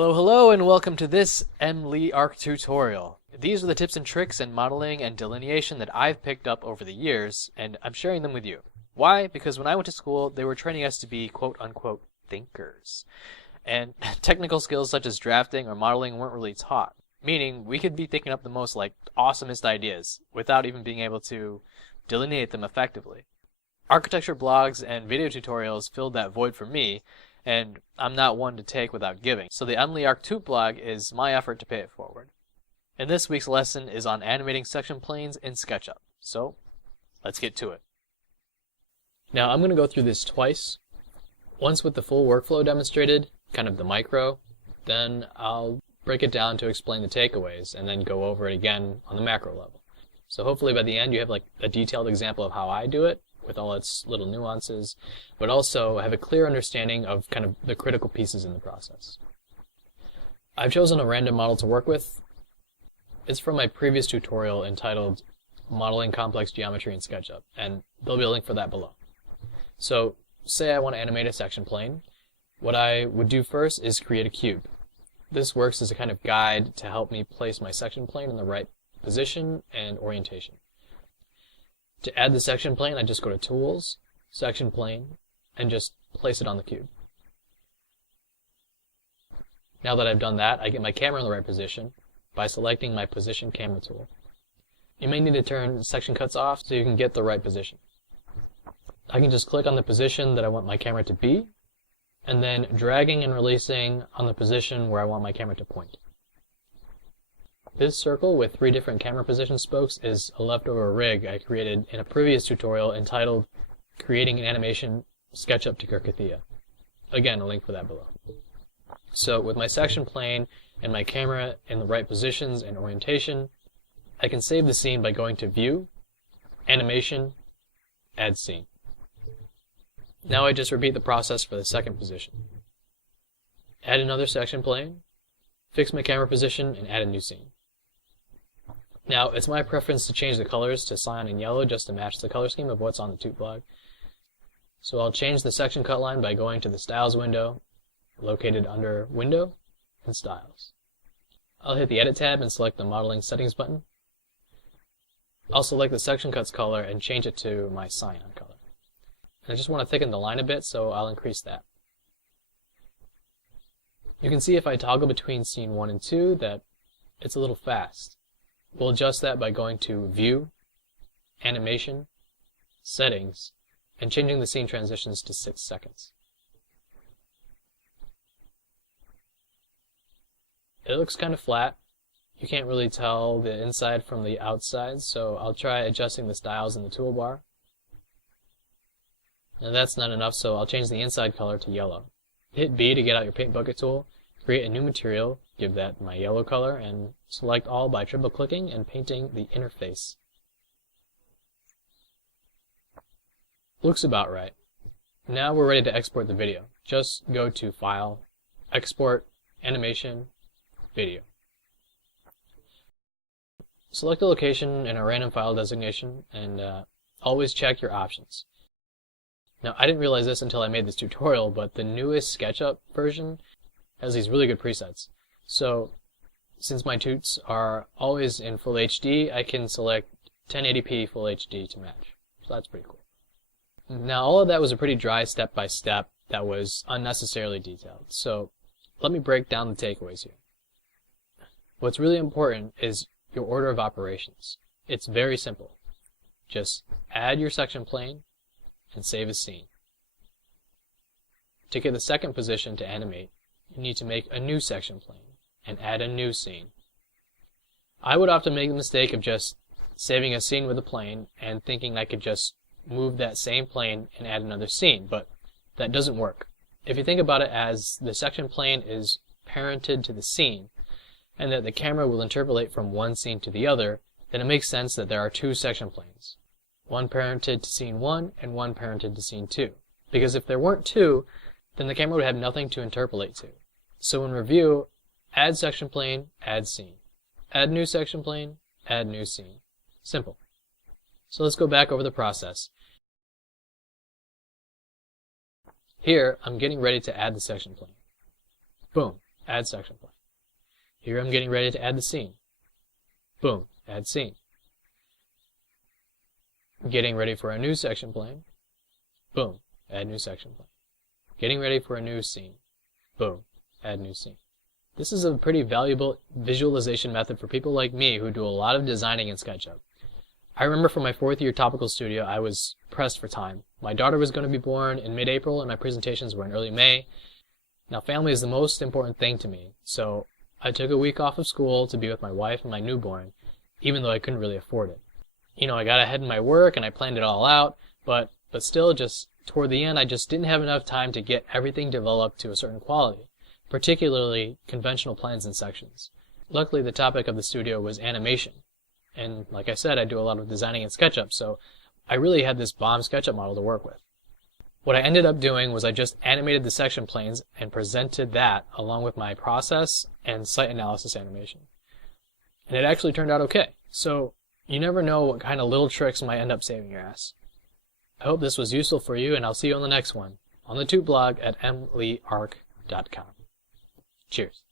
Hello, hello, and welcome to this mleeARC tutorial. These are the tips and tricks in modeling and delineation that I've picked up over the years, and I'm sharing them with you. Why? Because when I went to school, they were training us to be quote-unquote thinkers. And technical skills such as drafting or modeling weren't really taught, meaning we could be thinking up the most awesomest ideas without even being able to delineate them effectively. Architecture blogs and video tutorials filled that void for me, and I'm not one to take without giving. So the mleeARC TUTblog is my effort to pay it forward. And this week's lesson is on animating section planes in SketchUp. So let's get to it. Now I'm going to go through this twice. Once with the full workflow demonstrated, kind of the micro, then I'll break it down to explain the takeaways and then go over it again on the macro level. So hopefully by the end you have a detailed example of how I do it, with all its little nuances, but also have a clear understanding of kind of the critical pieces in the process. I've chosen a random model to work with. It's from my previous tutorial entitled Modeling Complex Geometry in SketchUp, and there'll be a link for that below. So, say I want to animate a section plane. What I would do first is create a cube. This works as a kind of guide to help me place my section plane in the right position and orientation. To add the section plane, I just go to Tools, Section Plane, and just place it on the cube. Now that I've done that, I get my camera in the right position by selecting my Position Camera tool. You may need to turn section cuts off so you can get the right position. I can just click on the position that I want my camera to be, and then dragging and releasing on the position where I want my camera to point. This circle with 3 different camera position spokes is a leftover rig I created in a previous tutorial entitled Creating an Animation SketchUp to Kerkythea. Again, a link for that below. So with my section plane and my camera in the right positions and orientation, I can save the scene by going to View, Animation, Add Scene. Now I just repeat the process for the second position. Add another section plane, fix my camera position, and add a new scene. Now, it's my preference to change the colors to cyan and yellow just to match the color scheme of what's on the TUTblog. So I'll change the section cut line by going to the Styles window, located under Window and Styles. I'll hit the Edit tab and select the Modeling Settings button. I'll select the section cuts color and change it to my cyan color. And I just want to thicken the line a bit, so I'll increase that. You can see if I toggle between scene 1 and 2 that it's a little fast. We'll adjust that by going to View, Animation, Settings, and changing the scene transitions to 6 seconds. It looks kind of flat. You can't really tell the inside from the outside, so I'll try adjusting the styles in the toolbar. And that's not enough, so I'll change the inside color to yellow. Hit B to get out your paint bucket tool, create a new material, give that my yellow color, and select all by triple clicking and painting the inner face. Looks about right. Now we're ready to export the video. Just go to File, Export, Animation, Video. Select a location in a random file designation, and always check your options. Now, I didn't realize this until I made this tutorial, but the newest SketchUp version has these really good presets. So, since my toots are always in Full HD, I can select 1080p Full HD to match. So that's pretty cool. Now, all of that was a pretty dry step-by-step that was unnecessarily detailed. So, let me break down the takeaways here. What's really important is your order of operations. It's very simple. Just add your section plane and save a scene. To get the second position to animate, you need to make a new section plane and add a new scene. I would often make the mistake of just saving a scene with a plane and thinking I could just move that same plane and add another scene, but that doesn't work. If you think about it as the section plane is parented to the scene, and that the camera will interpolate from one scene to the other, then it makes sense that there are 2 section planes. One parented to scene 1 and one parented to scene 2. Because if there weren't 2, then the camera would have nothing to interpolate to. So in review, add section plane, add scene. Add new section plane, add new scene. Simple. So let's go back over the process. Here, I'm getting ready to add the section plane. Boom. add section plane. Here I'm getting ready to add the scene. Boom, add scene. Getting ready for a new section plane. Boom, add new section plane. Getting ready for a new scene. Boom, add new scene. This is a pretty valuable visualization method for people like me who do a lot of designing in SketchUp. I remember for my 4th year topical studio, I was pressed for time. My daughter was going to be born in mid-April and my presentations were in early May. Now, family is the most important thing to me, so I took a week off of school to be with my wife and my newborn, even though I couldn't really afford it. You know, I got ahead in my work and I planned it all out, but still, just toward the end, I just didn't have enough time to get everything developed to a certain quality, particularly conventional plans and sections. Luckily, the topic of the studio was animation. And like I said, I do a lot of designing in SketchUp, so I really had this bomb SketchUp model to work with. What I ended up doing was I just animated the section planes and presented that along with my process and site analysis animation. And it actually turned out okay. So you never know what kind of little tricks might end up saving your ass. I hope this was useful for you, and I'll see you on the next one on the TUTblog at mleeARC.com. Cheers.